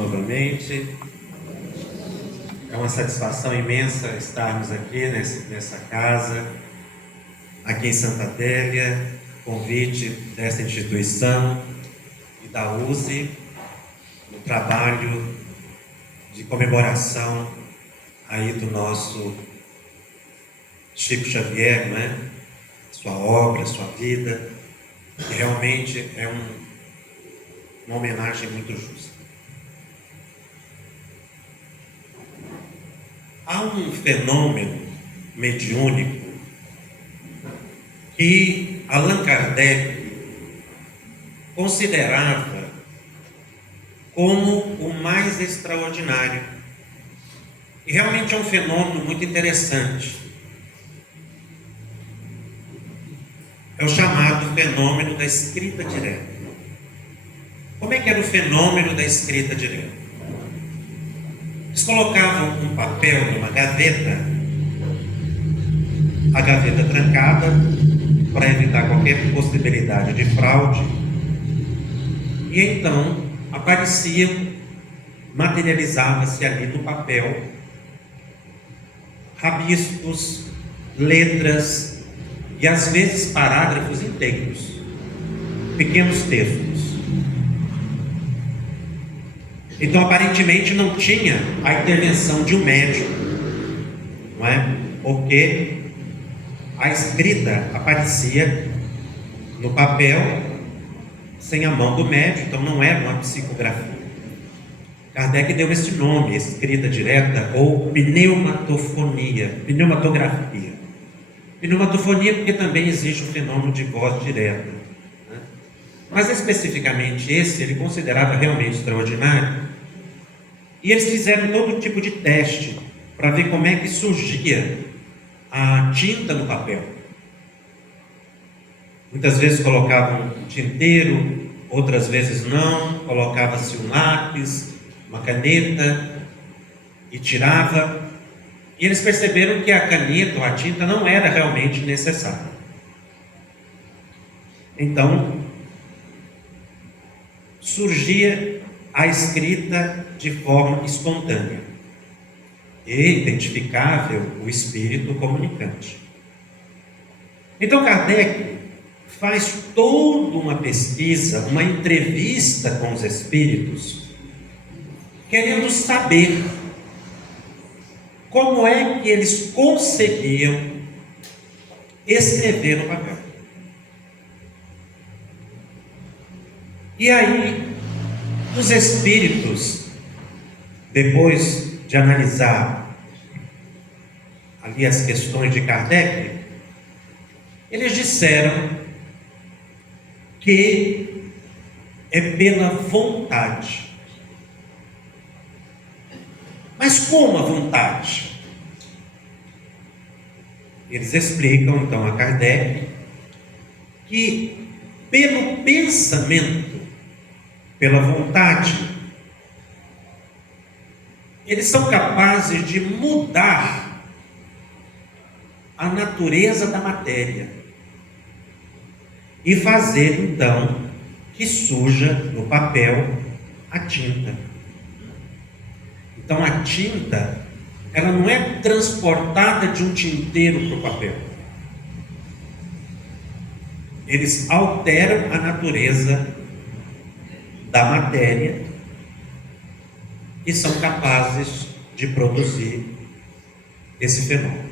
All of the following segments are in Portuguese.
novamente. É uma satisfação imensa estarmos aqui nessa casa, aqui em Santa Adélia, convite desta instituição e da USE, no trabalho de comemoração aí do nosso Chico Xavier, não é? Sua obra, sua vida, que realmente é uma homenagem muito justa. Há um fenômeno mediúnico que Allan Kardec considerava como o mais extraordinário. E realmente é um fenômeno muito interessante. É o chamado fenômeno da escrita direta. Como é que era o fenômeno da escrita direta? Eles colocavam um papel numa gaveta, a gaveta trancada, para evitar qualquer possibilidade de fraude, e então materializava-se ali no papel rabiscos, letras e às vezes parágrafos inteiros, pequenos textos. Então, aparentemente, não tinha a intervenção de um médico, não é? Porque a escrita aparecia no papel sem a mão do médico, então não era uma psicografia. Kardec deu este nome, escrita direta, ou pneumatofonia, pneumatografia. Pneumatofonia porque também existe o fenômeno de voz direta, né? Mas especificamente esse, ele considerava realmente extraordinário. E eles fizeram todo tipo de teste para ver como é que surgia a tinta no papel. Muitas vezes colocavam um tinteiro, outras vezes não, colocava-se um lápis, uma caneta e tirava. E eles perceberam que a caneta ou a tinta não era realmente necessária. Então, surgia a escrita de forma espontânea e identificável o espírito comunicante. Então Kardec faz toda uma pesquisa, uma entrevista com os espíritos, querendo saber como é que eles conseguiam escrever no papel. E aí, os espíritos, depois de analisar ali as questões de Kardec, eles disseram que é pela vontade. Mas como a vontade? Eles explicam então a Kardec que pelo pensamento, pela vontade, eles são capazes de mudar a natureza da matéria e fazer então que surja no papel a tinta. Então a tinta, ela não é transportada de um tinteiro para o papel. Eles alteram a natureza da matéria e são capazes de produzir esse fenômeno.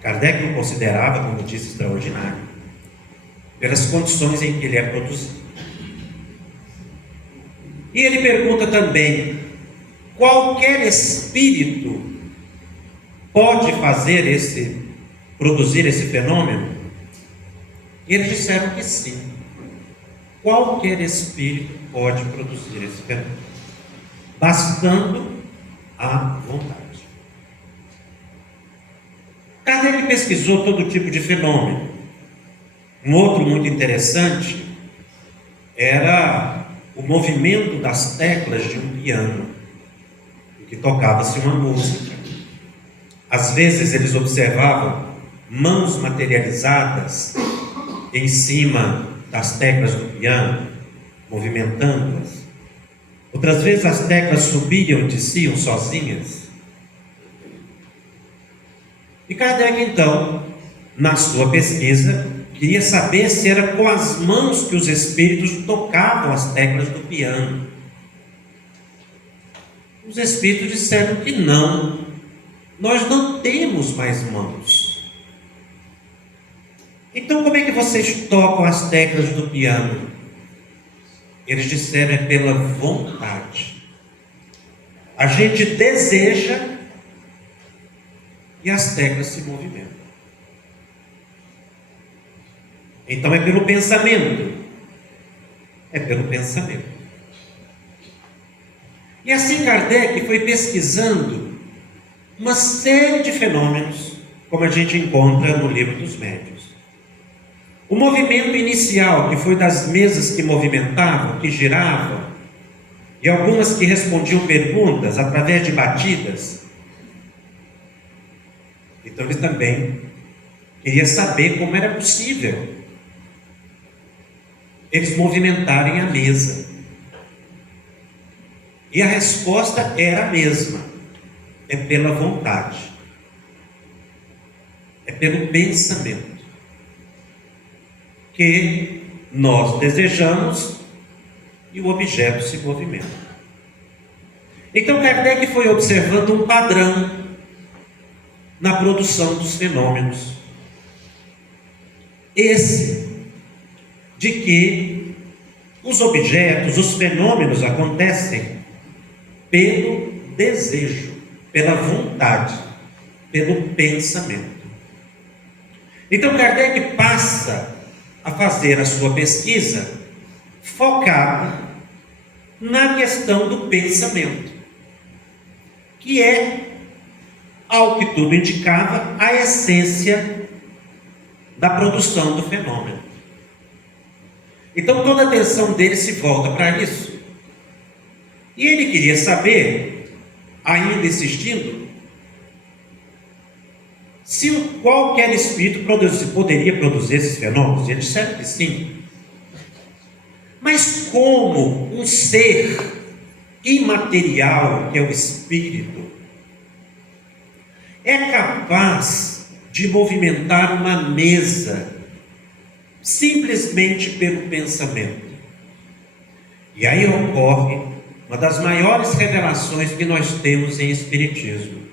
Kardec o considerava, como disse, extraordinário, pelas condições em que ele é produzido. E ele pergunta também: qualquer espírito pode produzir esse fenômeno? E eles disseram que sim. Qualquer espírito pode produzir esse fenômeno, bastando a vontade. Kardec pesquisou todo tipo de fenômeno. Um outro muito interessante era o movimento das teclas de um piano, em que tocava-se uma música. Às vezes eles observavam mãos materializadas em cima das teclas do piano, movimentando-as. Outras vezes as teclas subiam e desciam sozinhas. E Kardec, então, na sua pesquisa, queria saber se era com as mãos que os espíritos tocavam as teclas do piano. Os espíritos disseram que não, nós não temos mais mãos. Então, como é que vocês tocam as teclas do piano? Eles disseram: é pela vontade. A gente deseja e as teclas se movimentam. Então é pelo pensamento. É pelo pensamento. E assim Kardec foi pesquisando uma série de fenômenos, como a gente encontra no Livro dos Médiuns. O movimento inicial, que foi das mesas que movimentavam, que giravam, e algumas que respondiam perguntas através de batidas. Então ele também queria saber como era possível eles movimentarem a mesa. E a resposta era a mesma: é pela vontade, é pelo pensamento que nós desejamos e o objeto se movimenta. Então Kardec foi observando um padrão na produção dos fenômenos. Esse de que os objetos, os fenômenos acontecem pelo desejo, pela vontade, pelo pensamento. Então Kardec passa a fazer a sua pesquisa focada na questão do pensamento, que é, ao que tudo indicava, a essência da produção do fenômeno. Então toda a atenção dele se volta para isso. E ele queria saber, ainda insistindo, se qualquer espírito poderia produzir esses fenômenos. E eles disseram que sim. Mas como um ser imaterial, que é o espírito, é capaz de movimentar uma mesa simplesmente pelo pensamento? E aí ocorre uma das maiores revelações que nós temos em Espiritismo.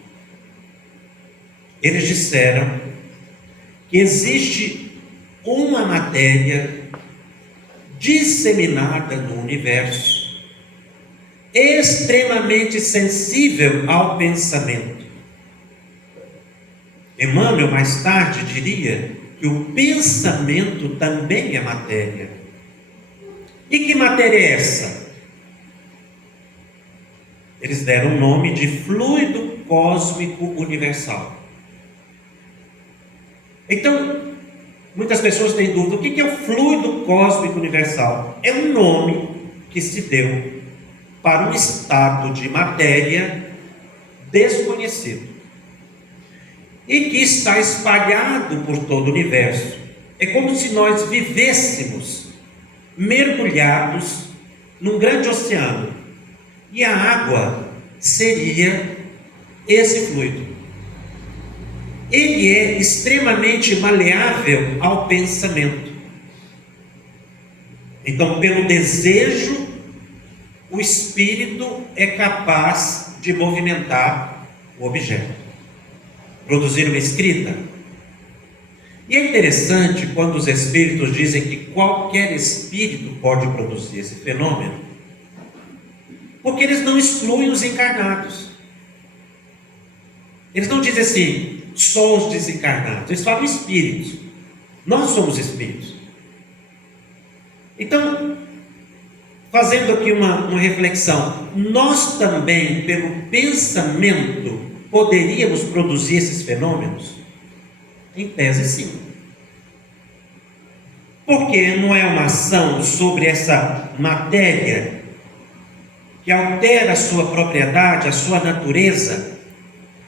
Eles disseram que existe uma matéria disseminada no universo, extremamente sensível ao pensamento. Emmanuel mais tarde diria que o pensamento também é matéria. E que matéria é essa? Eles deram o nome de fluido cósmico universal. Então, muitas pessoas têm dúvida: o que é o fluido cósmico universal? É um nome que se deu para um estado de matéria desconhecido e que está espalhado por todo o universo. É como se nós vivêssemos mergulhados num grande oceano, e a água seria esse fluido. Ele é extremamente maleável ao pensamento. Então, pelo desejo, o espírito é capaz de movimentar o objeto, produzir uma escrita. E é interessante quando os espíritos dizem que qualquer espírito pode produzir esse fenômeno, porque eles não excluem os encarnados. Eles não dizem assim, só os desencarnados. Eles falam espíritos. Nós somos espíritos. Então, fazendo aqui uma reflexão, nós também, pelo pensamento, poderíamos produzir esses fenômenos? Em tese, sim. Porque não é uma ação sobre essa matéria que altera a sua propriedade, a sua natureza,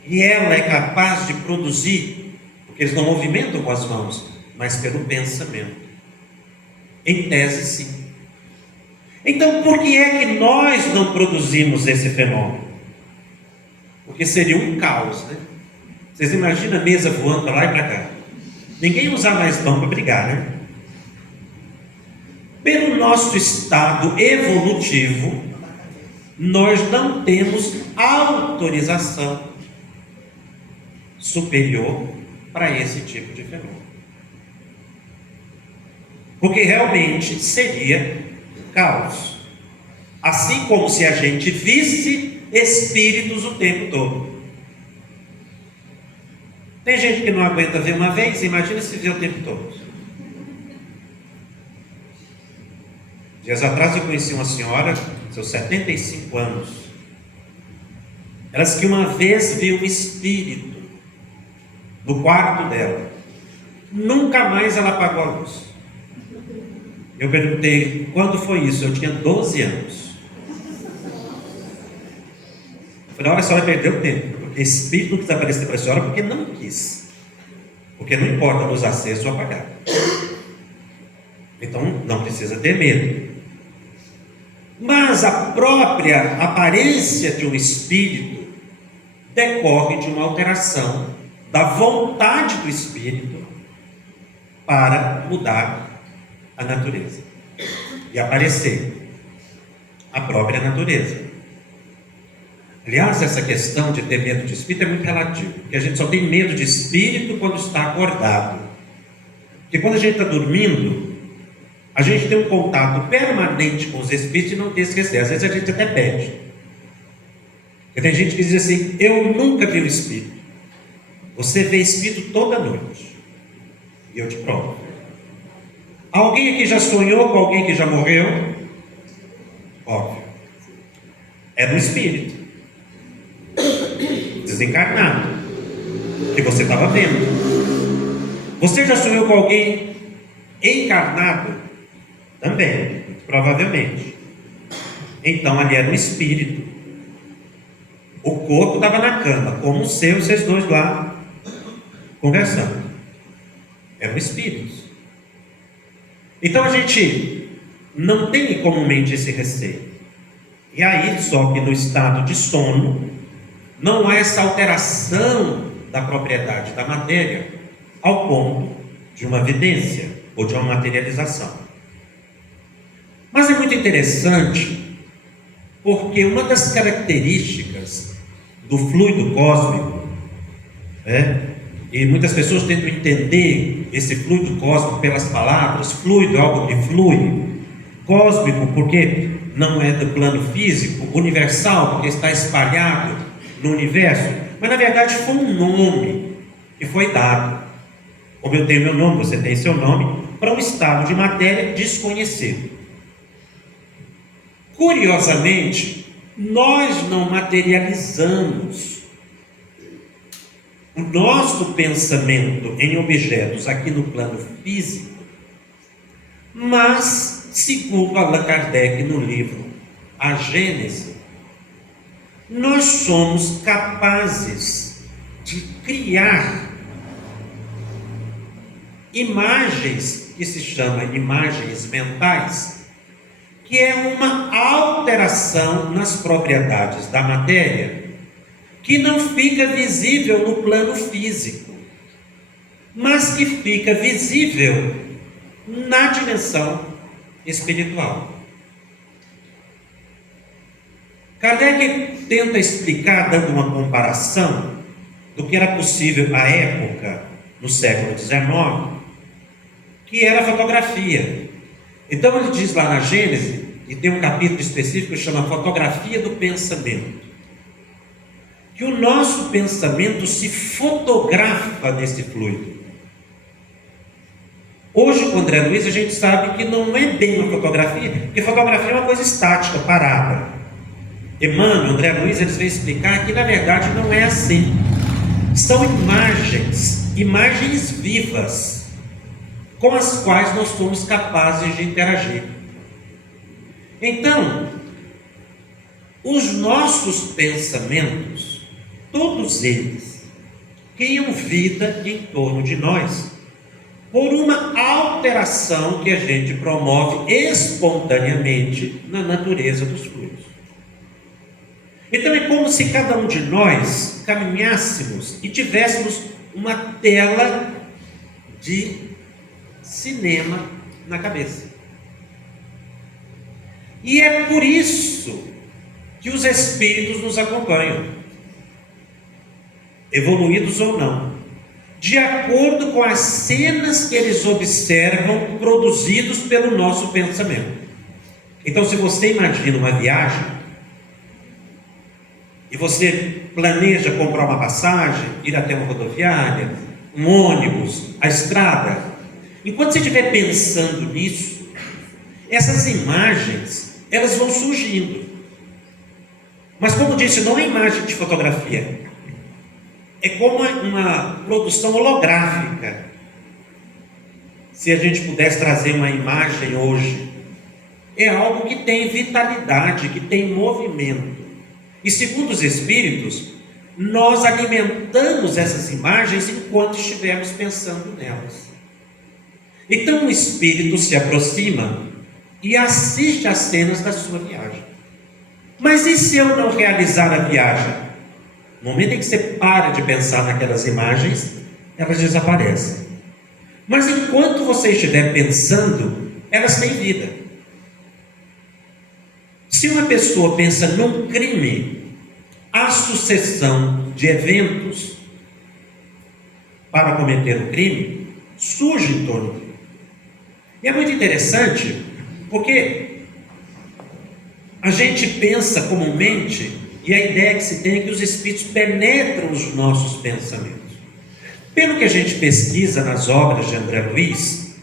e ela é capaz de produzir, porque eles não movimentam com as mãos, mas pelo pensamento. Em tese, sim. Então, por que é que nós não produzimos esse fenômeno? Porque seria um caos, né? Vocês imaginam a mesa voando para lá e para cá? Ninguém usa mais mão para brigar, né? Pelo nosso estado evolutivo, nós não temos autorização superior para esse tipo de fenômeno. Porque realmente seria caos. Assim como se a gente visse espíritos o tempo todo. Tem gente que não aguenta ver uma vez, imagina se vê o tempo todo. Dias atrás eu conheci uma senhora, seus 75 anos. Ela disse que uma vez viu um espírito no quarto dela. Nunca mais ela apagou a luz. Eu perguntei, quando foi isso? Eu tinha 12 anos. Eu falei, olha, a senhora perdeu tempo, porque espírito não quis aparecer para a senhora porque não quis. Porque não importa a luz acesa ou apagada. Então não precisa ter medo. Mas a própria aparência de um espírito decorre de uma alteração da vontade do espírito para mudar a natureza e aparecer a própria natureza. Aliás, essa questão de ter medo de espírito é muito relativo, porque a gente só tem medo de espírito quando está acordado. Porque quando a gente está dormindo, a gente tem um contato permanente com os espíritos e não tem esse receio. Às vezes a gente até pede. Porque tem gente que diz assim, eu nunca vi um espírito. Você vê espírito toda noite. E eu te provo. Alguém aqui já sonhou com alguém que já morreu? Óbvio. É do espírito. Desencarnado. Que você estava vendo. Você já sonhou com alguém encarnado? Também, provavelmente. Então ali era um espírito. O corpo estava na cama, como o seu, vocês dois lá, conversando. Eram espíritos. Então a gente não tem comumente esse receio. E aí, só que no estado de sono, não há essa alteração da propriedade da matéria ao ponto de uma evidência ou de uma materialização. Mas é muito interessante, porque uma das características do fluido cósmico, e muitas pessoas tentam entender esse fluido cósmico pelas palavras, fluido é algo que flui, cósmico porque não é do plano físico, universal porque está espalhado no universo, mas na verdade foi um nome que foi dado, como eu tenho meu nome, você tem seu nome, para um estado de matéria desconhecido. Curiosamente, nós não materializamos o nosso pensamento em objetos aqui no plano físico, mas, segundo Allan Kardec no livro A Gênese, nós somos capazes de criar imagens que se chamam imagens mentais, que é uma alteração nas propriedades da matéria, que não fica visível no plano físico, mas que fica visível na dimensão espiritual. Kardec tenta explicar, dando uma comparação do que era possível à época, no século XIX, que era a fotografia. Então ele diz lá na Gênese, e tem um capítulo específico que chama Fotografia do Pensamento, que o nosso pensamento se fotografa nesse fluido. Hoje com André Luiz a gente sabe que não é bem uma fotografia, porque fotografia é uma coisa estática, parada. Emmanuel, André Luiz, eles vêm explicar que na verdade não é assim. São imagens vivas, com as quais nós somos capazes de interagir. Então, os nossos pensamentos, todos eles, criam vida em torno de nós, por uma alteração que a gente promove espontaneamente na natureza dos fluidos. Então é como se cada um de nós caminhássemos e tivéssemos uma tela de cinema na cabeça. E é por isso que os espíritos nos acompanham, evoluídos ou não, de acordo com as cenas que eles observam produzidos pelo nosso pensamento. Então, se você imagina uma viagem e você planeja comprar uma passagem, ir até uma rodoviária, um ônibus, a estrada, enquanto você estiver pensando nisso, essas imagens, elas vão surgindo. Mas como disse, não é imagem de fotografia. É como uma produção holográfica. Se a gente pudesse trazer uma imagem hoje, é algo que tem vitalidade, que tem movimento. E segundo os espíritos, nós alimentamos essas imagens enquanto estivermos pensando nelas. Então o espírito se aproxima e assiste às cenas da sua viagem. Mas e se eu não realizar a viagem? No momento em que você para de pensar naquelas imagens, elas desaparecem. Mas enquanto você estiver pensando, elas têm vida. Se uma pessoa pensa num crime, a sucessão de eventos para cometer o crime surge em torno dele. E é muito interessante, porque a gente pensa comumente, e a ideia que se tem é que os espíritos penetram os nossos pensamentos. Pelo que a gente pesquisa nas obras de André Luiz,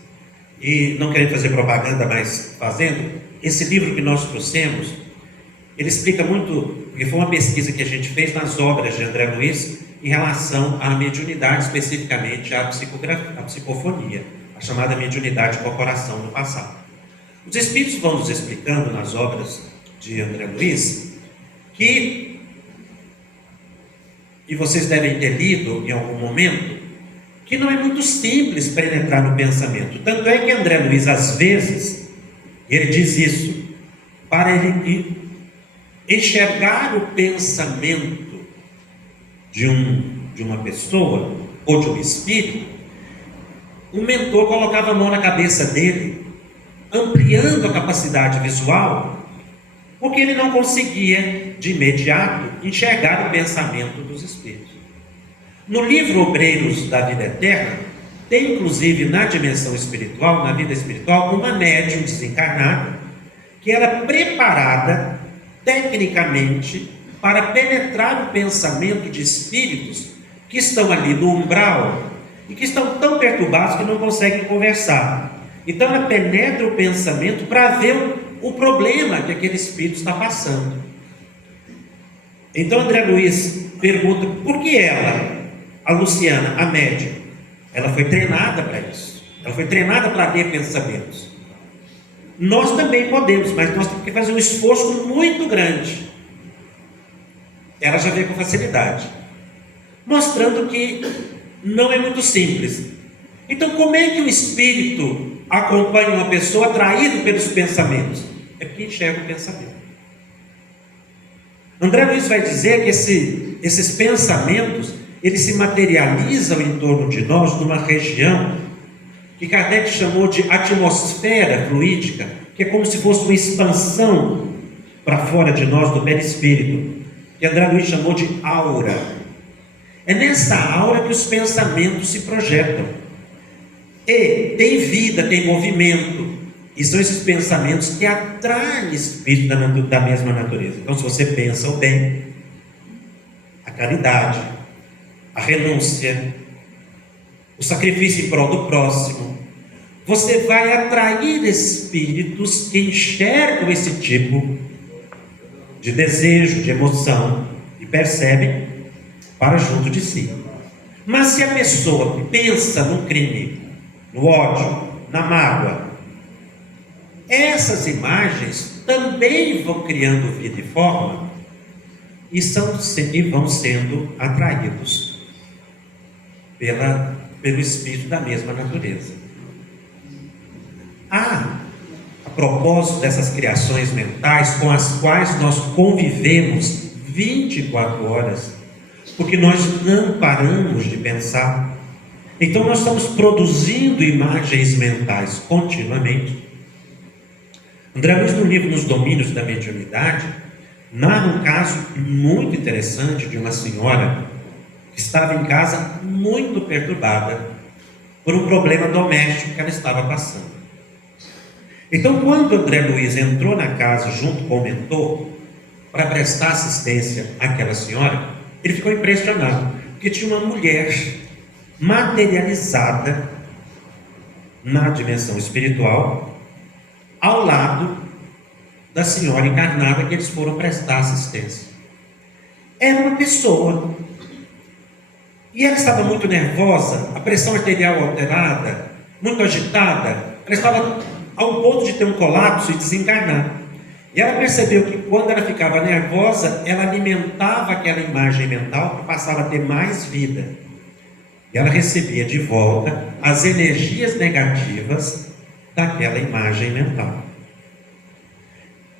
e não querendo fazer propaganda, mas fazendo, esse livro que nós trouxemos, ele explica muito, porque foi uma pesquisa que a gente fez nas obras de André Luiz em relação à mediunidade, especificamente à psicofonia, a chamada mediunidade com o coração no passado. Os espíritos vão nos explicando nas obras de André Luiz que, e vocês devem ter lido em algum momento, que não é muito simples penetrar no pensamento. Tanto é que André Luiz, às vezes, ele diz isso, para ele enxergar o pensamento de uma pessoa, ou de um espírito, o mentor colocava a mão na cabeça dele, ampliando a capacidade visual, porque ele não conseguia, de imediato, enxergar o pensamento dos espíritos. No livro Obreiros da Vida Eterna, tem inclusive na dimensão espiritual, na vida espiritual, uma médium desencarnada, que era preparada, tecnicamente, para penetrar o pensamento de espíritos que estão ali no umbral, e que estão tão perturbados que não conseguem conversar. Então ela penetra o pensamento para ver o problema que aquele espírito está passando. Então André Luiz pergunta, por que ela, a Luciana, a médium, ela foi treinada para isso, ela foi treinada para ler pensamentos. Nós também podemos, mas nós temos que fazer um esforço muito grande. Ela já veio com facilidade, mostrando que não é muito simples. Então como é que o espírito acompanha uma pessoa atraído pelos pensamentos? É porque enxerga o pensamento. André Luiz vai dizer que esses pensamentos, eles se materializam em torno de nós numa região que Kardec chamou de atmosfera fluídica, que é como se fosse uma expansão para fora de nós do perispírito, que André Luiz chamou de aura. É nessa aura que os pensamentos se projetam. E tem vida, tem movimento. E são esses pensamentos que atraem espíritos da mesma natureza. Então, se você pensa o bem, a caridade, a renúncia, o sacrifício em prol do próximo, você vai atrair espíritos que enxergam esse tipo de desejo, de emoção, e percebem para junto de si. Mas se a pessoa pensa no crime, no ódio, na mágoa, essas imagens também vão criando vida e forma e vão sendo atraídos pelo espírito da mesma natureza. propósito dessas criações mentais com as quais nós convivemos 24 horas, porque nós não paramos de pensar. Então nós estamos produzindo imagens mentais continuamente. André Luiz, no livro Nos Domínios da Mediunidade, narra um caso muito interessante de uma senhora que estava em casa muito perturbada por um problema doméstico que ela estava passando. Então, quando André Luiz entrou na casa junto com o mentor para prestar assistência àquela senhora, ele ficou impressionado, porque tinha uma mulher materializada na dimensão espiritual ao lado da senhora encarnada que eles foram prestar assistência. Era uma pessoa. E ela estava muito nervosa, a pressão arterial alterada, muito agitada. Ela estava ao ponto de ter um colapso e desencarnar. E ela percebeu que quando ela ficava nervosa, ela alimentava aquela imagem mental que passava a ter mais vida. E ela recebia de volta as energias negativas daquela imagem mental.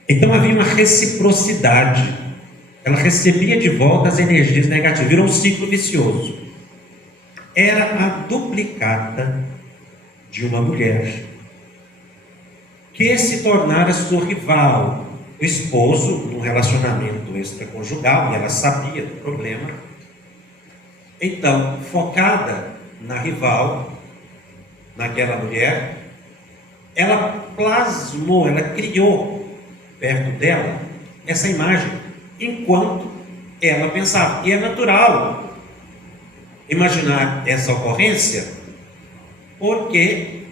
Então havia uma reciprocidade. Ela recebia de volta as energias negativas. Virou um ciclo vicioso. Era a duplicata de uma mulher que se tornara sua rival. O esposo, num relacionamento extraconjugal, e ela sabia do problema. Então, focada na rival, naquela mulher, ela plasmou, ela criou perto dela essa imagem, enquanto ela pensava. E é natural imaginar essa ocorrência, porque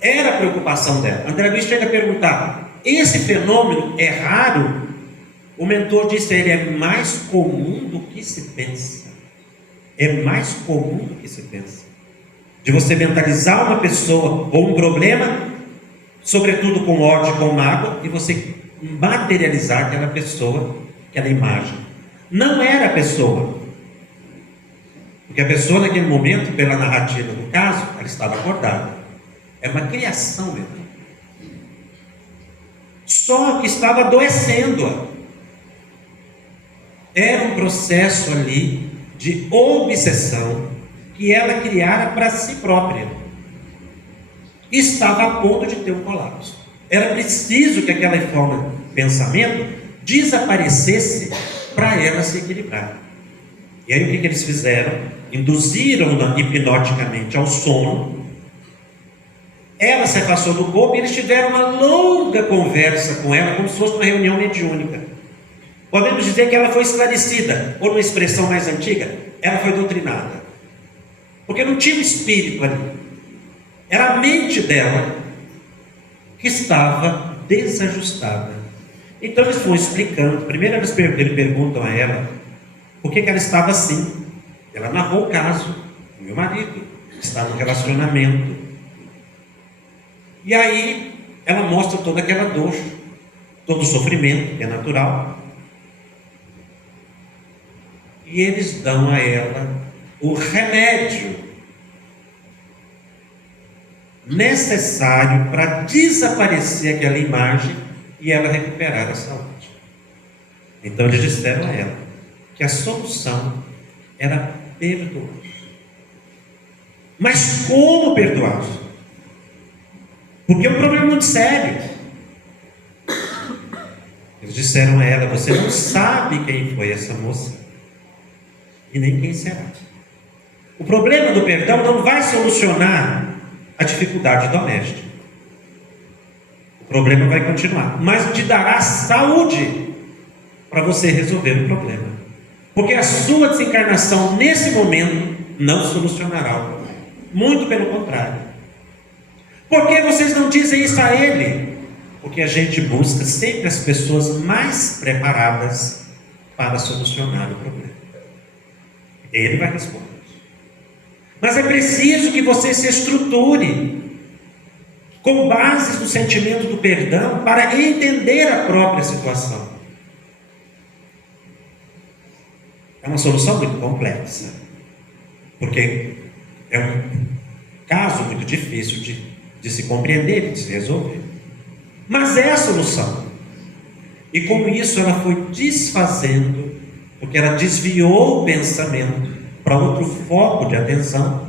era a preocupação dela. André Luiz chega a perguntar: esse fenômeno é raro? O mentor disse a ele: é mais comum do que se pensa. É mais comum do que se pensa. De você mentalizar uma pessoa ou um problema, sobretudo com ódio, com mágoa, e você materializar aquela pessoa, aquela imagem. Não era a pessoa. Porque a pessoa naquele momento, pela narrativa do caso, ela estava acordada. É uma criação mental. Só que estava adoecendo-a. Era um processo ali de obsessão que ela criara para si própria. Estava a ponto de ter um colapso. Era preciso que aquela forma de pensamento desaparecesse para ela se equilibrar. E aí o que eles fizeram? Induziram-na hipnoticamente ao sono. Ela se afastou do corpo e eles tiveram uma longa conversa com ela, como se fosse uma reunião mediúnica. Podemos dizer que ela foi esclarecida, ou numa expressão mais antiga, ela foi doutrinada. Porque não tinha um espírito ali. Era a mente dela que estava desajustada. Então eles foram explicando. Primeiro eles perguntam a ela por que ela estava assim. Ela narrou o caso. Meu marido está no relacionamento. E aí ela mostra toda aquela dor, todo o sofrimento, que é natural. E eles dão a ela o remédio necessário para desaparecer aquela imagem e ela recuperar a saúde. Então eles disseram a ela que a solução era perdoar. Mas como perdoar? Porque é um problema muito sério. Eles disseram a ela: você não sabe quem foi essa moça e nem quem será. O problema do perdão não vai solucionar a dificuldade doméstica. O problema vai continuar, mas te dará saúde para você resolver o problema. Porque a sua desencarnação nesse momento não solucionará o problema. Muito pelo contrário. Por que vocês não dizem isso a ele? Porque a gente busca sempre as pessoas mais preparadas para solucionar o problema. Ele vai responder. Mas é preciso que você se estruture com bases do sentimento do perdão para entender a própria situação. É uma solução muito complexa, porque é um caso muito difícil de se compreender, de se resolver. Mas é a solução. E com isso ela foi desfazendo, porque ela desviou o pensamento para outro foco de atenção,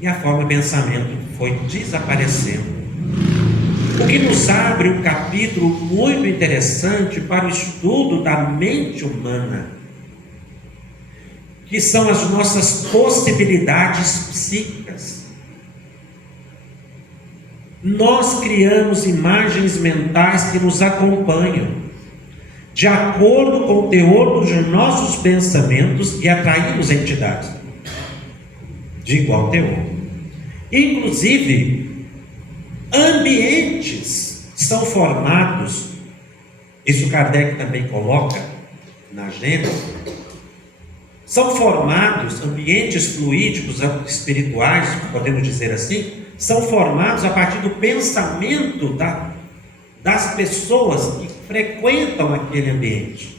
e a forma de pensamento foi desaparecendo. O que nos abre um capítulo muito interessante para o estudo da mente humana, que são as nossas possibilidades psíquicas. Nós criamos imagens mentais que nos acompanham, de acordo com o teor dos nossos pensamentos, e atraímos entidades de igual teor. Inclusive, ambientes são formados, isso Kardec também coloca na Gênesis, são formados, ambientes fluídicos espirituais, podemos dizer assim, são formados a partir do pensamento das pessoas que frequentam aquele ambiente.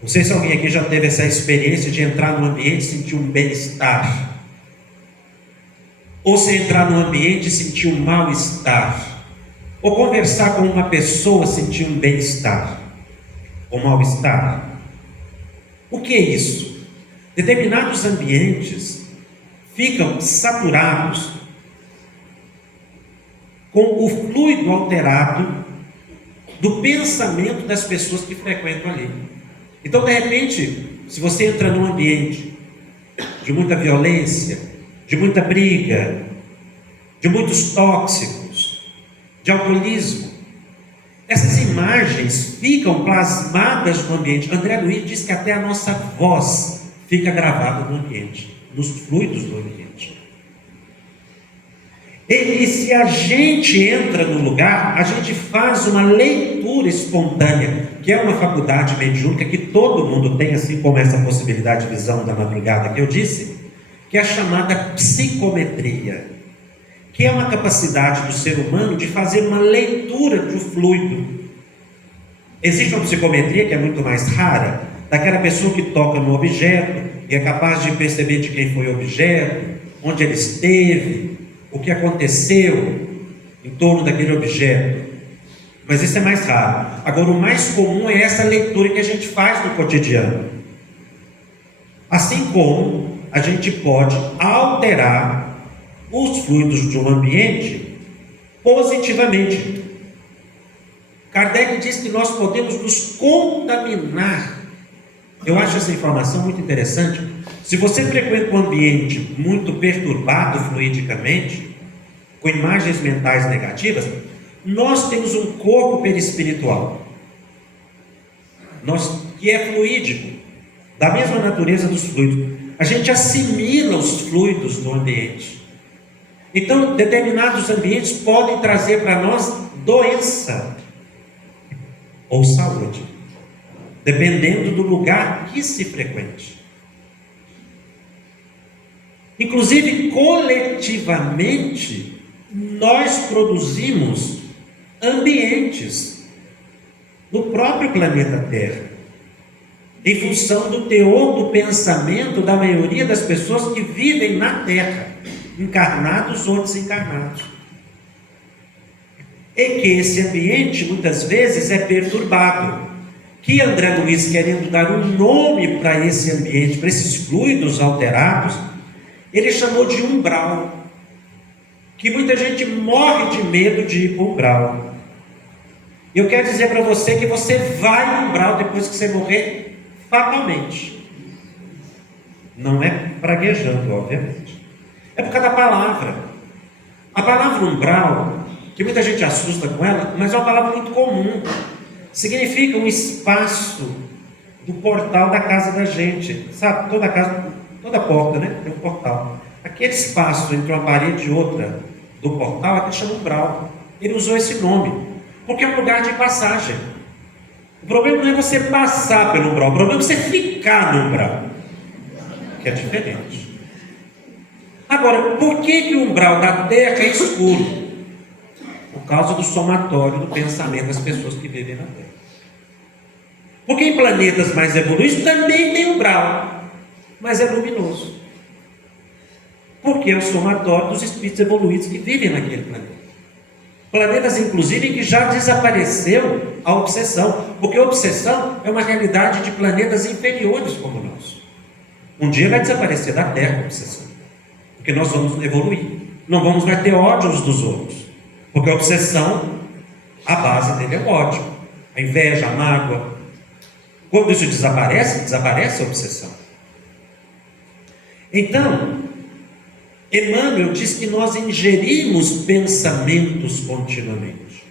Não sei se alguém aqui já teve essa experiência de entrar num ambiente e sentir um bem-estar, ou se entrar num ambiente e sentir um mal-estar, ou conversar com uma pessoa e sentir um bem-estar ou mal-estar. O que é isso? Determinados ambientes ficam saturados com o fluido alterado do pensamento das pessoas que frequentam ali. Então, de repente, se você entra num ambiente de muita violência, de muita briga, de muitos tóxicos, de alcoolismo, essas imagens ficam plasmadas no ambiente. André Luiz diz que até a nossa voz fica gravada no ambiente, nos fluidos do ambiente. E se a gente entra no lugar, a gente faz uma leitura espontânea, que é uma faculdade mediúnica que todo mundo tem, assim como essa possibilidade de visão da madrugada que eu disse, que é a chamada psicometria, que é uma capacidade do ser humano de fazer uma leitura do fluido. Existe uma psicometria que é muito mais rara, daquela pessoa que toca no objeto e é capaz de perceber de quem foi o objeto, onde ele esteve, o que aconteceu em torno daquele objeto. Mas isso é mais raro. Agora, o mais comum é essa leitura que a gente faz no cotidiano. Assim como a gente pode alterar os fluidos de um ambiente positivamente. Kardec diz que nós podemos nos contaminar. Eu acho essa informação muito interessante. Se você frequenta um ambiente muito perturbado fluidicamente, com imagens mentais negativas, nós temos um corpo perispiritual, que é fluídico, da mesma natureza dos fluidos. A gente assimila os fluidos do ambiente. Então, determinados ambientes podem trazer para nós doença ou saúde, dependendo do lugar que se frequente. Inclusive, coletivamente, nós produzimos ambientes no próprio planeta Terra, em função do teor do pensamento da maioria das pessoas que vivem na Terra, encarnados ou desencarnados. E que esse ambiente, muitas vezes, é perturbado. Que André Luiz, querendo dar um nome para esse ambiente, para esses fluidos alterados, ele chamou de umbral, que muita gente morre de medo de ir para o umbral. E eu quero dizer para você que você vai no umbral depois que você morrer, fatalmente. Não é praguejando, obviamente. É por causa da palavra. A palavra umbral, que muita gente assusta com ela, mas é uma palavra muito comum. Significa um espaço do portal da casa da gente. Sabe, toda casa, toda porta, né? Tem um portal. Aquele espaço entre uma parede e outra do portal, aqui chama umbral. Ele usou esse nome, porque é um lugar de passagem. O problema não é você passar pelo umbral, o problema é você ficar no umbral, que é diferente. Agora, por que o umbral da Terra é escuro? Por causa do somatório do pensamento das pessoas que vivem na Terra. Porque em planetas mais evoluídos também tem umbral, mas é luminoso. Porque é o somatório dos espíritos evoluídos que vivem naquele planeta. Planetas, inclusive, que já desapareceu a obsessão, porque a obsessão é uma realidade de planetas inferiores como nós. Um dia vai desaparecer da Terra a obsessão, porque nós vamos evoluir. Não vamos mais ter ódio uns dos outros, porque a obsessão, a base dele é o ódio, a inveja, a mágoa. Quando isso desaparece, desaparece a obsessão. Então, Emmanuel diz que nós ingerimos pensamentos continuamente.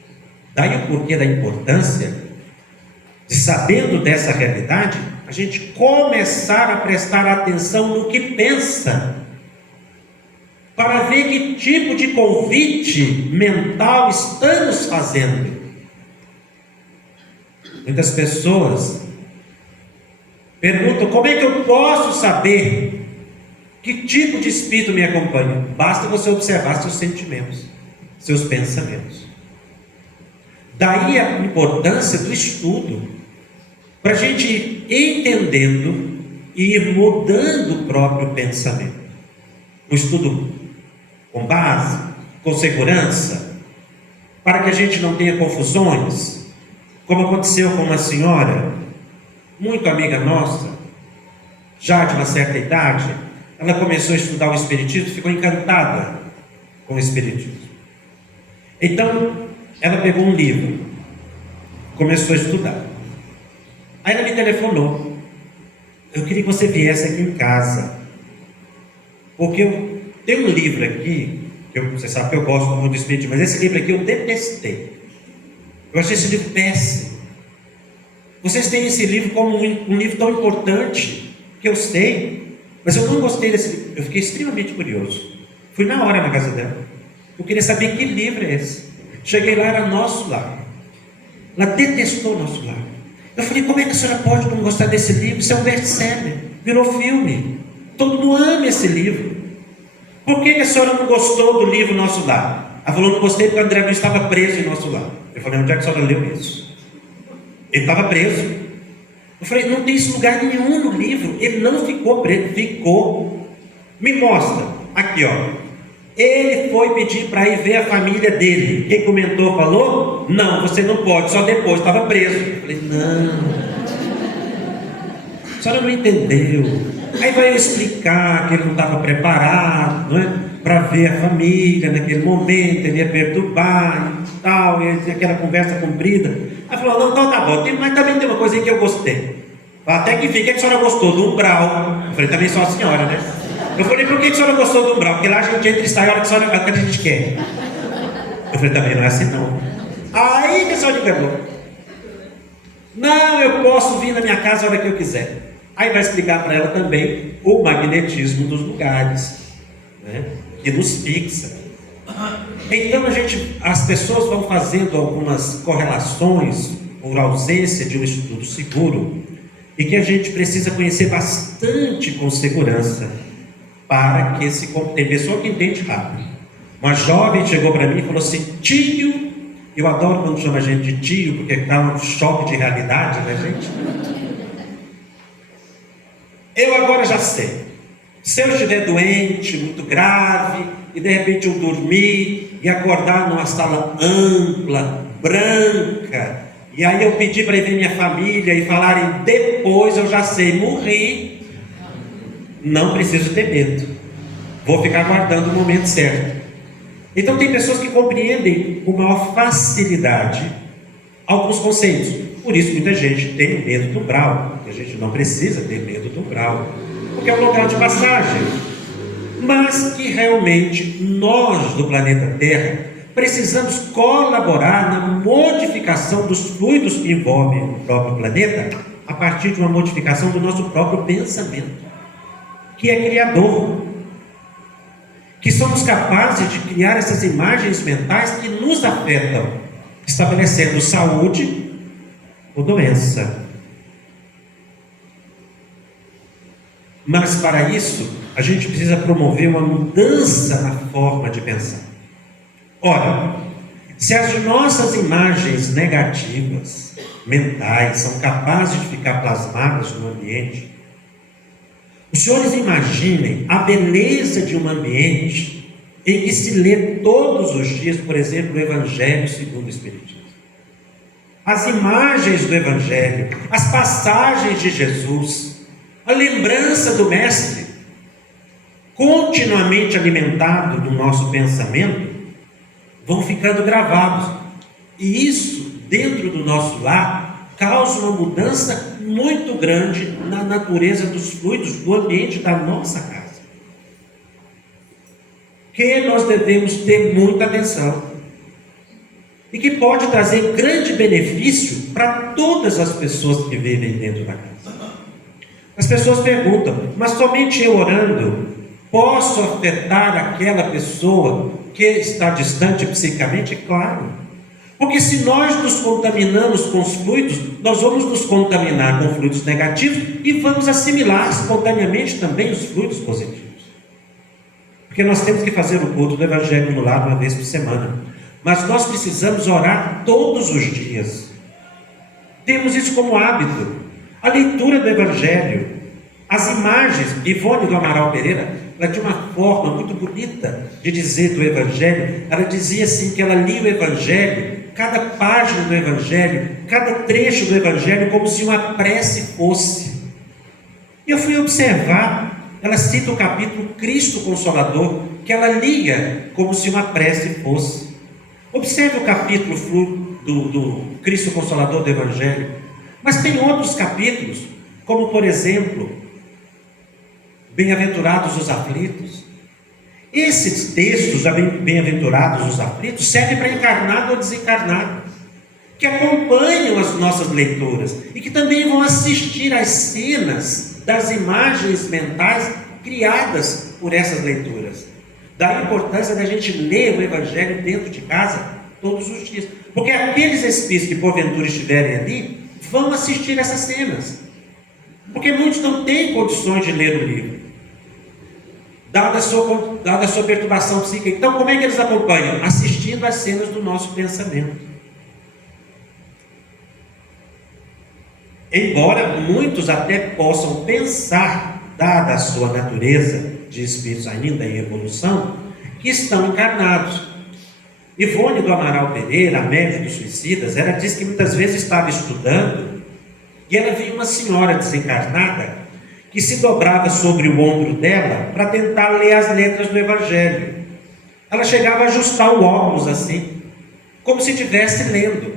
Daí o porquê da importância de, sabendo dessa realidade, a gente começar a prestar atenção no que pensa, para ver que tipo de convite mental estamos fazendo. Muitas pessoas perguntam: como é que eu posso saber que tipo de espírito me acompanha? Basta você observar seus sentimentos, seus pensamentos. Daí a importância do estudo, para a gente ir entendendo e ir mudando o próprio pensamento. Um estudo com base, com segurança, para que a gente não tenha confusões, como aconteceu com uma senhora, muito amiga nossa, já de uma certa idade. Ela começou a estudar o Espiritismo, ficou encantada com o Espiritismo. Então, ela pegou um livro, começou a estudar. Aí ela me telefonou: eu queria que você viesse aqui em casa, porque eu tenho um livro aqui, você sabe que eu gosto muito do Espiritismo, mas esse livro aqui eu detestei. Eu achei esse livro péssimo. Vocês têm esse livro como um livro tão importante, que eu sei, mas eu não gostei desse livro. Eu fiquei extremamente curioso. Fui na hora na casa dela. Eu queria saber que livro é esse. Cheguei lá, era Nosso Lar. Ela detestou Nosso Lar. Eu falei: como é que a senhora pode não gostar desse livro? Isso é um best-seller, virou filme. Todo mundo ama esse livro. Por que a senhora não gostou do livro Nosso Lar? Ela falou: não gostei porque o André Luiz estava preso em Nosso Lar. Eu falei: onde é que a senhora leu isso? Ele estava preso. Eu falei: não tem isso lugar nenhum no livro. Ele não ficou preso, ficou. Me mostra. Aqui, ó. Ele foi pedir para ir ver a família dele. Quem comentou falou: não, você não pode, só depois, estava preso. Eu falei: não. A senhora não entendeu. Aí vai eu explicar que ele não estava preparado, não é? Para ver a família naquele momento, ele ia perturbar e tal, e aquela conversa comprida. Aí falou: não, então tá bom, mas também tem uma coisa aí que eu gostei. Até que fica, que a senhora gostou do umbral. Eu falei: também só a senhora, né? Eu falei: por que a senhora gostou do umbral? Porque lá a gente entra e sai a hora que a gente quer. Eu falei: também não é assim não. Aí que a senhora pegou: não, eu posso vir na minha casa a hora que eu quiser. Aí vai explicar para ela também o magnetismo dos lugares, né? Que nos fixa. Então as pessoas vão fazendo algumas correlações por ausência de um estudo seguro, e que a gente precisa conhecer bastante com segurança, para que tem pessoa que entende rápido. Uma jovem chegou para mim e falou assim: tio, eu adoro quando chama a gente de tio, porque está um choque de realidade, né, gente? Eu agora já sei. Se eu estiver doente, muito grave, e de repente eu dormir e acordar numa sala ampla, branca, e aí eu pedir para ir ver minha família e falarem depois, eu já sei, morri. Não preciso ter medo. Vou ficar aguardando o momento certo. Então tem pessoas que compreendem com maior facilidade alguns conceitos. Por isso muita gente tem medo do umbral. A gente não precisa ter medo do umbral, porque é um local de passagem. Mas que realmente nós do planeta Terra precisamos colaborar na modificação dos fluidos que envolvem o próprio planeta, a partir de uma modificação do nosso próprio pensamento, que é criador, que somos capazes de criar essas imagens mentais que nos afetam, estabelecendo saúde ou doença. Mas para isso, a gente precisa promover uma mudança na forma de pensar. Ora, se as nossas imagens negativas, mentais, são capazes de ficar plasmadas no ambiente, os senhores imaginem a beleza de um ambiente em que se lê todos os dias, por exemplo, o Evangelho segundo o Espiritismo. As imagens do Evangelho, as passagens de Jesus, a lembrança do Mestre, continuamente alimentado no nosso pensamento, vão ficando gravados. E isso, dentro do nosso lar, causa uma mudança muito grande na natureza dos fluidos do ambiente da nossa casa. Que nós devemos ter muita atenção. E que pode trazer grande benefício para todas as pessoas que vivem dentro da casa. As pessoas perguntam, mas somente eu orando posso afetar aquela pessoa que está distante psicamente? Claro. Porque se nós nos contaminamos com os fluidos, nós vamos nos contaminar com fluidos negativos e vamos assimilar espontaneamente também os fluidos positivos. Porque nós temos que fazer o culto do Evangelho no lar uma vez por semana. Mas nós precisamos orar todos os dias. Temos isso como hábito. A leitura do Evangelho, as imagens. Ivone do Amaral Pereira, ela tinha uma forma muito bonita de dizer do Evangelho. Ela dizia assim que ela lia o Evangelho, cada página do Evangelho, cada trecho do Evangelho, como se uma prece fosse. E eu fui observar. Ela cita o capítulo Cristo Consolador, que ela lia como se uma prece fosse. Observe o capítulo do Cristo Consolador do Evangelho. Mas tem outros capítulos, como por exemplo, Bem-aventurados os aflitos. Esses textos, Bem-aventurados os aflitos, servem para encarnado ou desencarnado, que acompanham as nossas leituras e que também vão assistir às cenas das imagens mentais criadas por essas leituras. Da importância da gente ler o Evangelho dentro de casa todos os dias. Porque aqueles espíritos que porventura estiverem ali vão assistir essas cenas. Porque muitos não têm condições de ler o livro, dada a sua perturbação psíquica. Então como é que eles acompanham? Assistindo às cenas do nosso pensamento. Embora muitos até possam pensar, dada a sua natureza de espíritos ainda em evolução, que estão encarnados. Ivone do Amaral Pereira, a médium dos suicidas, ela diz que muitas vezes estava estudando e ela viu uma senhora desencarnada que se dobrava sobre o ombro dela para tentar ler as letras do Evangelho. Ela chegava a ajustar o óculos assim, como se estivesse lendo.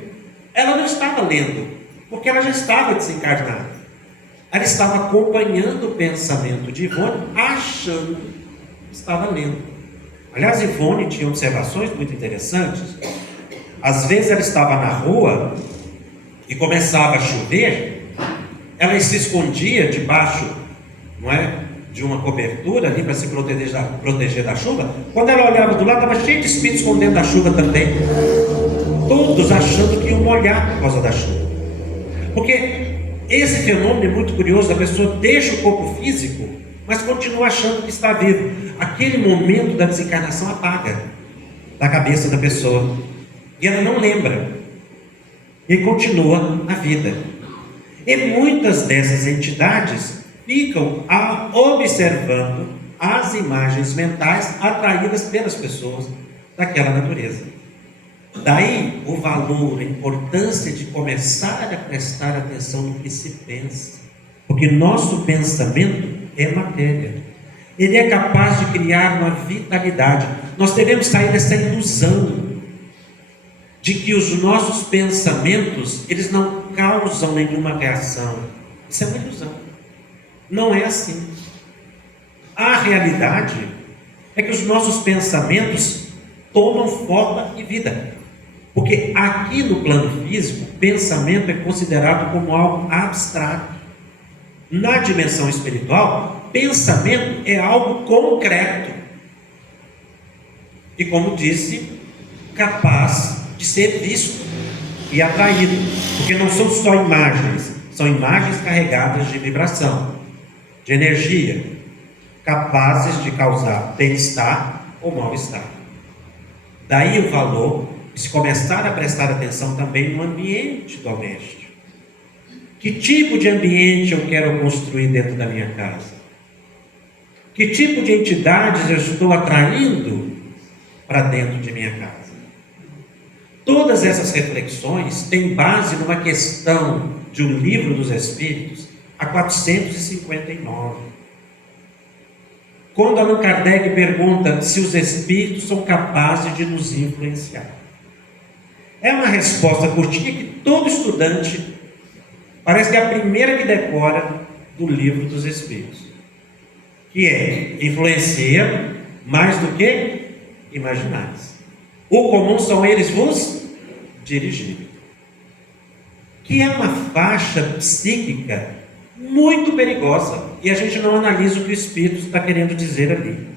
Ela não estava lendo, porque ela já estava desencarnada. Ela estava acompanhando o pensamento de Ivone, achando que estava lendo. Aliás, Ivone tinha observações muito interessantes. Às vezes ela estava na rua e começava a chover, ela se escondia debaixo, não é, de uma cobertura ali para se proteger da chuva. Quando ela olhava do lado, estava cheio de espíritos escondendo da chuva também. Todos achando que iam molhar por causa da chuva. Porque esse fenômeno é muito curioso, a pessoa deixa o corpo físico, mas continua achando que está vivo. Aquele momento da desencarnação apaga da cabeça da pessoa, e ela não lembra, e continua a vida. E muitas dessas entidades ficam observando as imagens mentais atraídas pelas pessoas daquela natureza. Daí o valor, a importância de começar a prestar atenção no que se pensa, porque nosso pensamento é matéria, ele é capaz de criar uma vitalidade. Nós devemos sair dessa ilusão de que os nossos pensamentos, eles não causam nenhuma reação. Isso é uma ilusão, não é assim. A realidade é que os nossos pensamentos tomam forma e vida. Porque aqui no plano físico, pensamento é considerado como algo abstrato. Na dimensão espiritual, pensamento é algo concreto. E como disse, capaz de ser visto e atraído. Porque não são só imagens, são imagens carregadas de vibração, de energia, capazes de causar bem-estar ou mal-estar. Daí o valor de se começar a prestar atenção também no ambiente doméstico. Que tipo de ambiente eu quero construir dentro da minha casa? Que tipo de entidades eu estou atraindo para dentro de minha casa. Todas essas reflexões têm base numa questão de um livro dos Espíritos, a 459. Quando Allan Kardec pergunta se os Espíritos são capazes de nos influenciar. É uma resposta curtinha que todo estudante parece que é a primeira que decora do livro dos Espíritos, que é: influencia mais do que imaginais. O comum são eles vos dirigirem. Que é uma faixa psíquica muito perigosa, e a gente não analisa o que o Espírito está querendo dizer ali.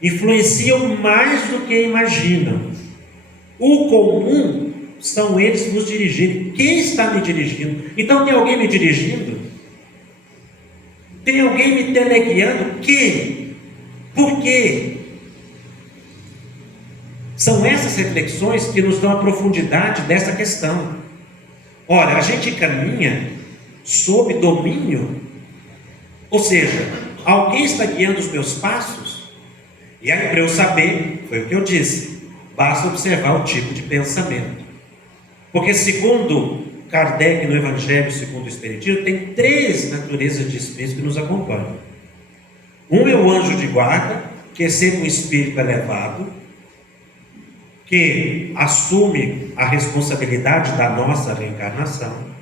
Influenciam mais do que imaginam. O comum são eles vos dirigirem. Quem está me dirigindo? Então tem alguém me dirigindo? Tem alguém me teleguiando? Quem? Por quê? São essas reflexões que nos dão a profundidade dessa questão. Ora, a gente caminha sob domínio, ou seja, alguém está guiando os meus passos? E aí, para eu saber, foi o que eu disse, basta observar o tipo de pensamento. Porque segundo Kardec no Evangelho segundo o Espiritismo, tem 3 naturezas de espíritos que nos acompanham. Um é o anjo de guarda, que é sempre um espírito elevado, que assume a responsabilidade da nossa reencarnação.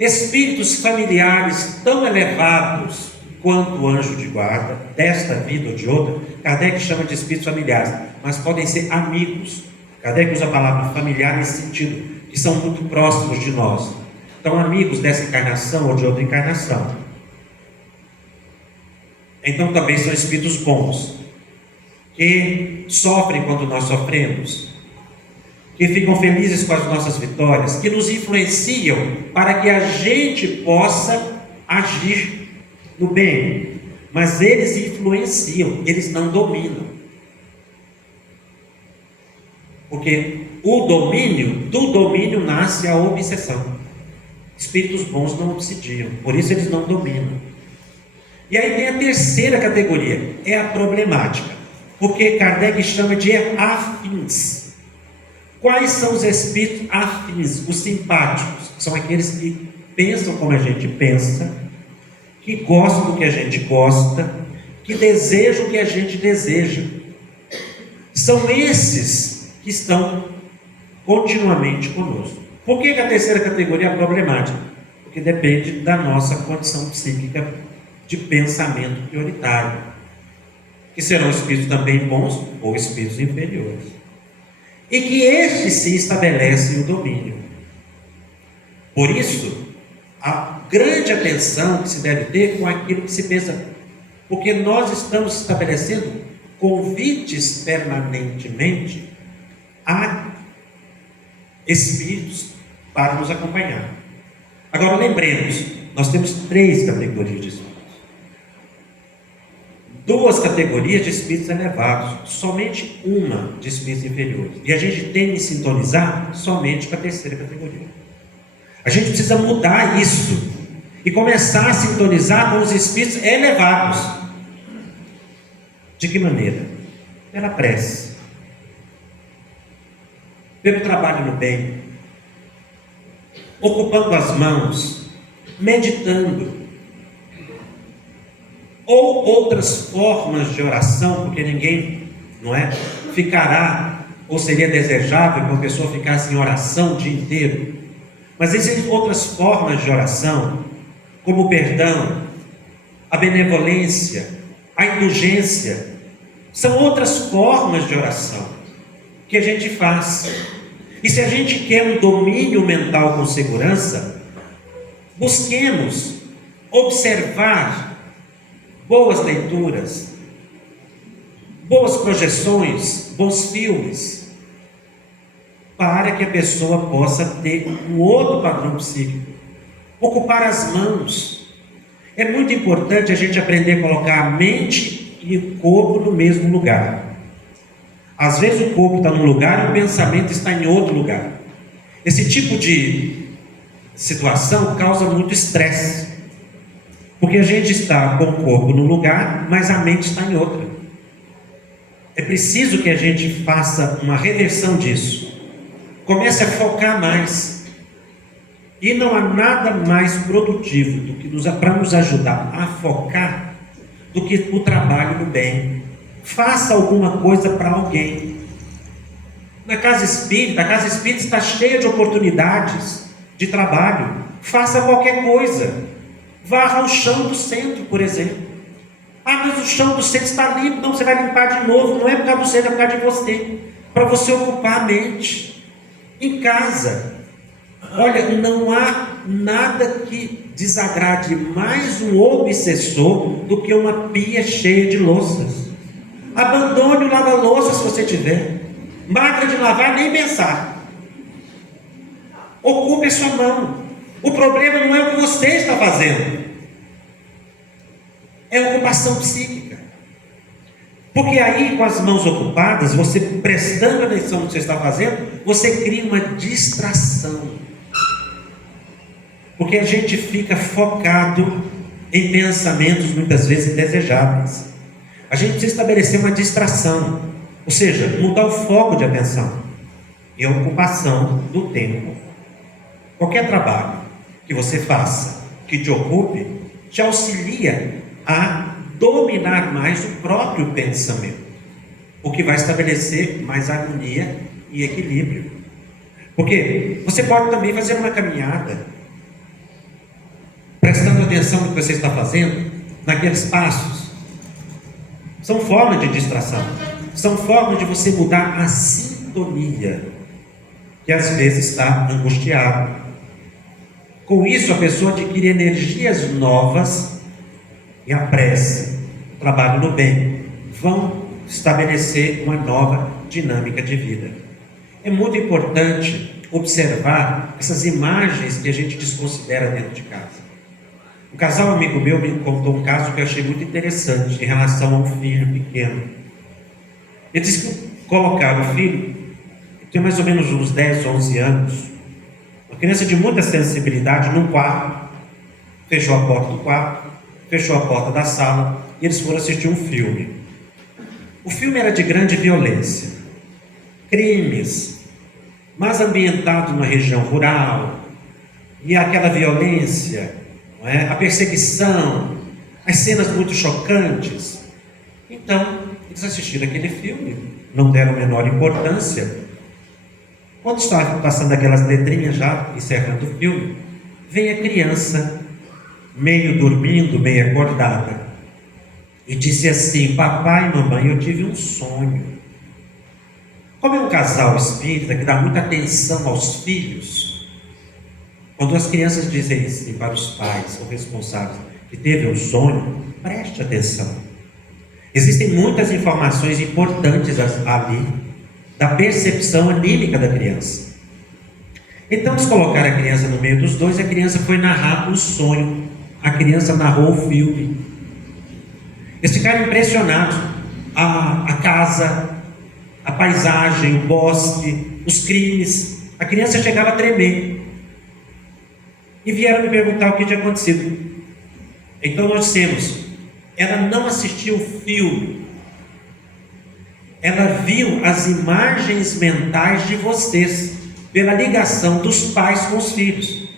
Espíritos familiares tão elevados quanto o anjo de guarda, desta vida ou de outra. Kardec chama de espíritos familiares, mas podem ser amigos. Kardec usa a palavra familiar nesse sentido, que são muito próximos de nós. Então, amigos dessa encarnação ou de outra encarnação. Então, também são espíritos bons, que sofrem quando nós sofremos, que ficam felizes com as nossas vitórias, que nos influenciam para que a gente possa agir no bem. Mas eles influenciam, eles não dominam. Porque do domínio nasce a obsessão. Espíritos bons não obsidiam, por isso eles não dominam. E aí tem a terceira categoria, é a problemática, porque Kardec chama de afins. Quais são os espíritos afins? Os simpáticos, são aqueles que pensam como a gente pensa, que gostam do que a gente gosta, que desejam o que a gente deseja. São esses que estão continuamente conosco. Por que a terceira categoria é problemática? Porque depende da nossa condição psíquica de pensamento prioritário, que serão espíritos também bons ou espíritos inferiores, e que estes se estabelecem o domínio. Por isso, a grande atenção que se deve ter com aquilo que se pensa, porque nós estamos estabelecendo convites permanentemente a espíritos para nos acompanhar. Agora lembremos, nós temos 3 categorias de espíritos. 2 categorias de espíritos elevados, somente uma de espíritos inferiores. E a gente tem que sintonizar somente com a terceira categoria. A gente precisa mudar isso e começar a sintonizar com os espíritos elevados. De que maneira? Pela prece, pelo trabalho no bem, ocupando as mãos, meditando, ou outras formas de oração, porque ninguém, não é, ficará, ou seria desejável que uma pessoa ficasse em oração o dia inteiro. Mas existem outras formas de oração, como o perdão, a benevolência, a indulgência. São outras formas de oração que a gente faz. E se a gente quer um domínio mental com segurança, busquemos observar boas leituras, boas projeções, bons filmes, para que a pessoa possa ter um outro padrão psíquico. Ocupar as mãos. É muito importante a gente aprender a colocar a mente e o corpo no mesmo lugar. Às vezes o corpo está num lugar e o pensamento está em outro lugar. Esse tipo de situação causa muito estresse, porque a gente está com o corpo num lugar, mas a mente está em outra. É preciso que a gente faça uma reversão disso. Comece a focar mais. E não há nada mais produtivo do que para nos ajudar a focar do que o trabalho no bem. Faça alguma coisa para alguém. Na casa espírita, a casa espírita está cheia de oportunidades de trabalho. Faça qualquer coisa. Varra o chão do centro, por exemplo. Ah, mas o chão do centro está limpo. Não, você vai limpar de novo. Não é por causa do centro, é por causa de você. Para você ocupar a mente. Em casa. Olha, não há nada que desagrade mais um obsessor do que uma pia cheia de louças. Abandone o lava-louça se você tiver. Máquina de lavar, nem pensar. Ocupe a sua mão. O problema não é o que você está fazendo. É ocupação psíquica. Porque aí, com as mãos ocupadas, você prestando atenção no que você está fazendo, você cria uma distração. Porque a gente fica focado em pensamentos muitas vezes indesejáveis. A gente precisa estabelecer uma distração, ou seja, mudar o foco de atenção e a ocupação do tempo. Qualquer trabalho que você faça, que te ocupe, te auxilia a dominar mais o próprio pensamento, o que vai estabelecer mais harmonia e equilíbrio. Porque você pode também fazer uma caminhada, prestando atenção no que você está fazendo, naqueles passos. São formas de distração, são formas de você mudar a sintonia, que às vezes está angustiado. Com isso, a pessoa adquire energias novas. E a prece, o trabalho no bem, vão estabelecer uma nova dinâmica de vida. É muito importante observar essas imagens que a gente desconsidera dentro de casa. Um casal amigo meu me contou um caso que eu achei muito interessante em relação a um filho pequeno. Ele disse que colocaram o filho, tem mais ou menos uns 10, 11 anos, uma criança de muita sensibilidade, num quarto, fechou a porta do quarto, fechou a porta da sala e eles foram assistir um filme. O filme era de grande violência, crimes, mas ambientado na região rural, e aquela violência, não é? A perseguição, as cenas muito chocantes. Então, eles assistiram aquele filme, não deram a menor importância. Quando estava passando aquelas letrinhas já, encerrando o filme, vem a criança, meio dormindo, meio acordada, e disse assim: papai e mamãe, eu tive um sonho. Como é um casal espírita que dá muita atenção aos filhos, quando as crianças dizem assim para os pais ou responsáveis que teve um sonho, preste atenção. Existem muitas informações importantes ali da percepção anímica da criança. Então eles colocaram a criança no meio dos dois e a criança foi narrar o sonho. A criança narrou o filme. Eles ficaram impressionados. A casa, a paisagem, o bosque, os crimes. A criança chegava a tremer. E vieram me perguntar o que tinha acontecido. Então nós dissemos: ela não assistiu o filme. Ela viu as imagens mentais de vocês, pela ligação dos pais com os filhos.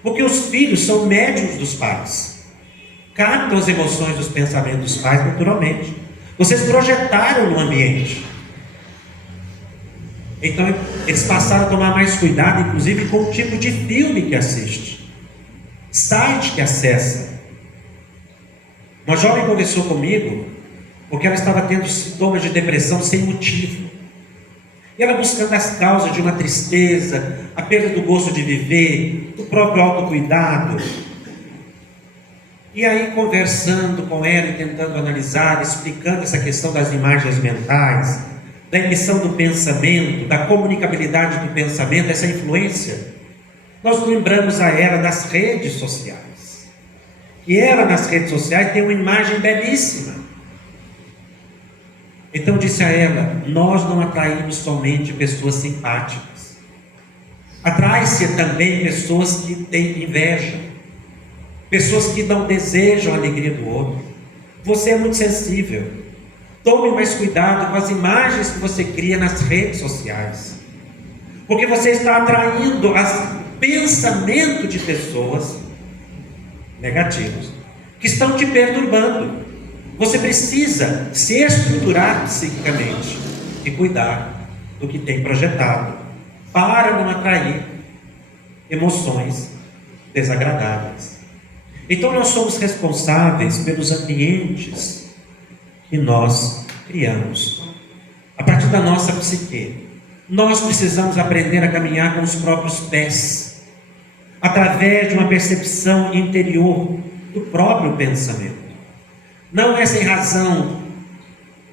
Porque os filhos são médiums dos pais. Captam as emoções dos pensamentos dos pais naturalmente. Vocês projetaram no ambiente. Então eles passaram a tomar mais cuidado, inclusive com o tipo de filme que assiste, site que acessa. Uma jovem conversou comigo porque ela estava tendo sintomas de depressão sem motivo. E ela buscando as causas de uma tristeza, a perda do gosto de viver, do próprio autocuidado. E aí, conversando com ela e tentando analisar, explicando essa questão das imagens mentais, da emissão do pensamento, da comunicabilidade do pensamento, essa influência, nós lembramos a ela das redes sociais. E ela, nas redes sociais, tem uma imagem belíssima. Então disse a ela: nós não atraímos somente pessoas simpáticas, atrai-se também pessoas que têm inveja, pessoas que não desejam a alegria do outro. Você é muito sensível, Tome mais cuidado com as imagens que você cria nas redes sociais, porque você está atraindo pensamento de pessoas negativos que estão te perturbando. Você precisa se estruturar psiquicamente e cuidar do que tem projetado para não atrair emoções desagradáveis. Então nós somos responsáveis pelos ambientes que nós criamos a partir da nossa psique. Nós precisamos aprender a caminhar com os próprios pés, através de uma percepção interior do próprio pensamento. Não é sem razão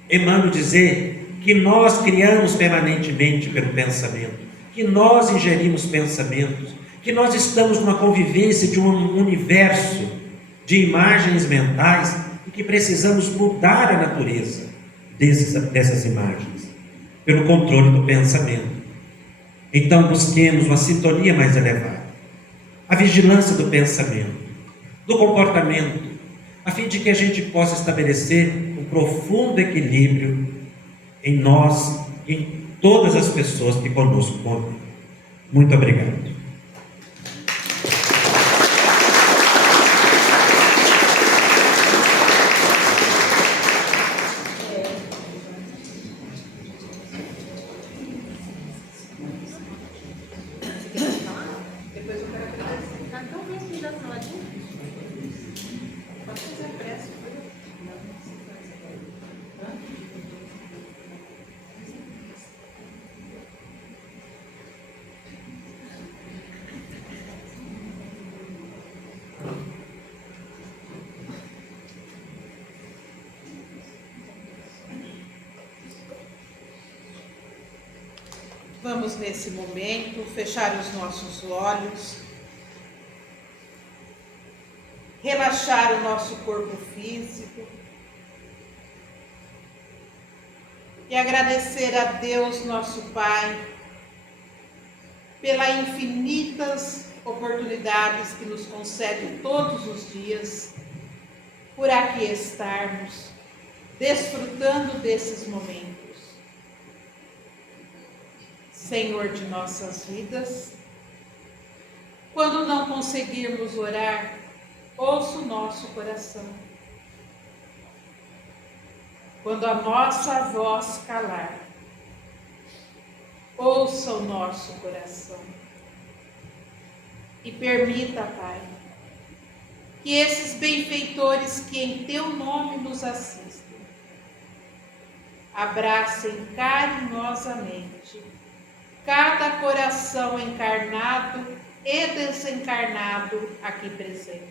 Emmanuel dizer que nós criamos permanentemente pelo pensamento, que nós ingerimos pensamentos, que nós estamos numa convivência de um universo de imagens mentais e que precisamos mudar a natureza dessas imagens, pelo controle do pensamento. Então busquemos uma sintonia mais elevada, a vigilância do pensamento, do comportamento, a fim de que a gente possa estabelecer um profundo equilíbrio em nós e em todas as pessoas que conosco convivem. Muito obrigado. Vamos nesse momento fechar os nossos olhos, relaxar o nosso corpo físico e agradecer a Deus, nosso Pai, pelas infinitas oportunidades que nos concede todos os dias, por aqui estarmos, desfrutando desses momentos. Senhor de nossas vidas, quando não conseguirmos orar, ouça o nosso coração. Quando a nossa voz calar, ouça o nosso coração. E permita, Pai, que esses benfeitores que em Teu nome nos assistem, abracem carinhosamente cada coração encarnado e desencarnado aqui presente.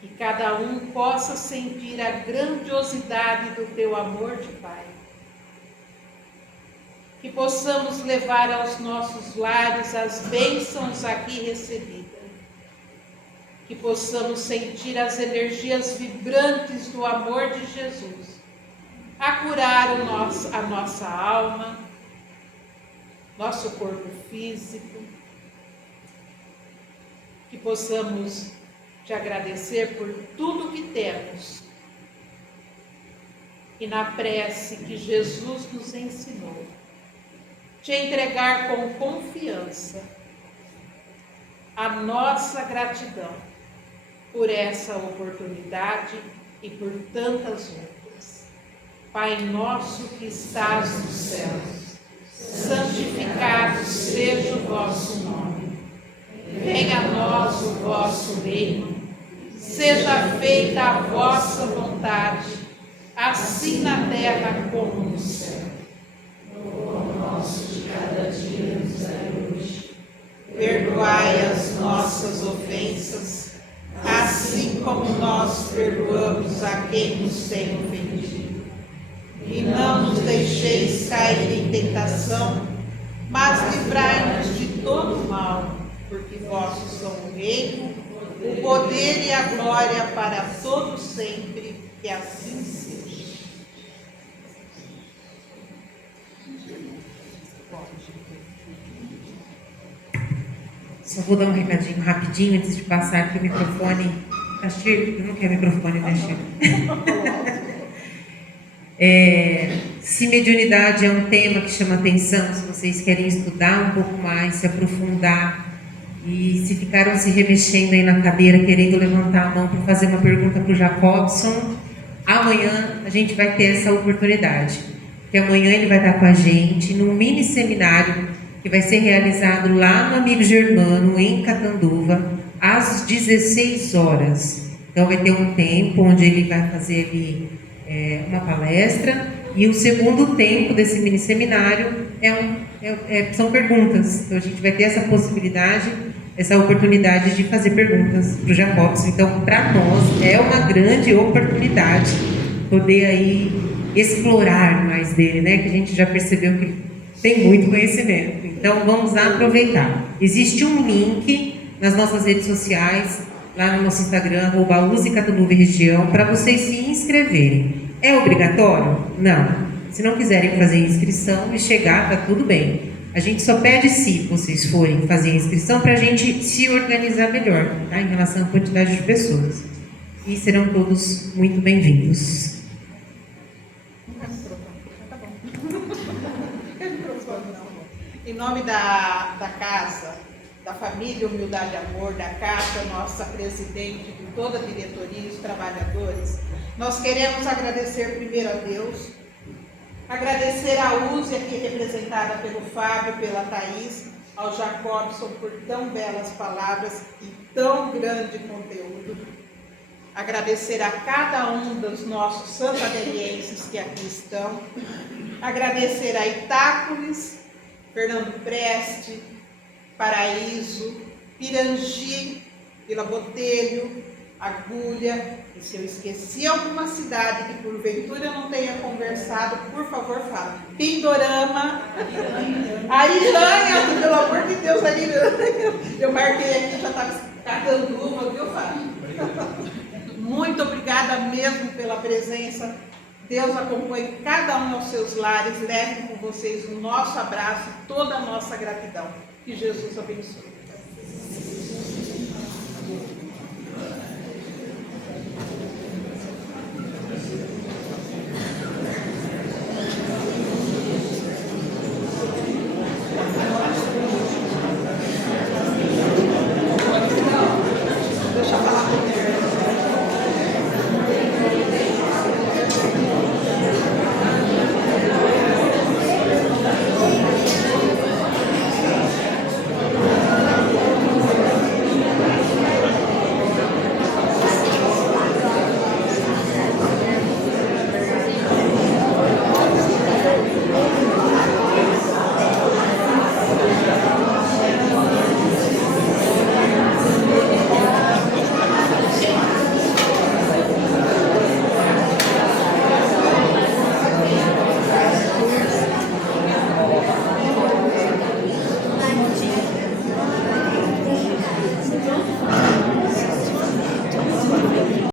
Que cada um possa sentir a grandiosidade do Teu amor de Pai. Que possamos levar aos nossos lares as bênçãos aqui recebidas. Que possamos sentir as energias vibrantes do amor de Jesus a curar a nossa alma, nosso corpo físico, que possamos te agradecer por tudo que temos e na prece que Jesus nos ensinou, te entregar com confiança a nossa gratidão por essa oportunidade e por tantas outras. Pai nosso que estás nos céus, santificado seja o vosso nome. Venha a nós o vosso reino. Seja feita a vossa vontade, assim na terra como no céu. O pão nosso de cada dia nos dai hoje. Perdoai as nossas ofensas, assim como nós perdoamos a quem nos tem ofendido. E não nos deixeis cair em tentação, mas livrai-nos de todo o mal, porque vossos são o reino, o poder e a glória para todos sempre, que assim seja. Só vou dar um recadinho rapidinho antes de passar aqui o microfone. Tá cheio? Não quer microfone, né, Chico? Se mediunidade é um tema que chama atenção, se vocês querem estudar um pouco mais, se aprofundar, e se ficaram se remexendo aí na cadeira, querendo levantar a mão para fazer uma pergunta para o Jacobson, amanhã a gente vai ter essa oportunidade. Porque amanhã ele vai estar com a gente num mini seminário que vai ser realizado lá no Amigo Germano, em Catanduva, às 16 horas. Então vai ter um tempo onde ele vai fazer ali uma palestra, e o segundo tempo desse mini seminário são perguntas. Então a gente vai ter essa possibilidade, essa oportunidade de fazer perguntas para o Jacobson. Então, para nós é uma grande oportunidade poder aí explorar mais dele, né? Que a gente já percebeu que tem muito conhecimento. Então vamos lá aproveitar. Existe um link nas nossas redes sociais, lá no nosso Instagram, @UseCatanduva-região, para vocês se inscreverem. É obrigatório? Não. Se não quiserem fazer inscrição e chegar, tá tudo bem. A gente só pede, se vocês forem fazer a inscrição, para a gente se organizar melhor, tá? Em relação à quantidade de pessoas. E serão todos muito bem-vindos. Em nome da casa, da família Humildade e Amor, da Cátia, nossa presidente, de toda a diretoria e os trabalhadores, nós queremos agradecer primeiro a Deus, agradecer a USE aqui representada pelo Fábio, pela Thaís, ao Jacobson por tão belas palavras e tão grande conteúdo. Agradecer a cada um dos nossos santamerienses que aqui estão. Agradecer a Itápolis, Fernando Preste, Paraíso, Pirangi, Vila Botelho, Agulha, e se eu esqueci alguma cidade que porventura não tenha conversado, por favor fala. Pindorama, Ariranha, pelo amor de Deus, Ariranha. Eu marquei aqui, já estava cagando uma, viu, Fábio? Muito obrigada mesmo pela presença. Deus acompanhe cada um aos seus lares, leve com vocês o nosso abraço, toda a nossa gratidão. Que Jesus abençoe.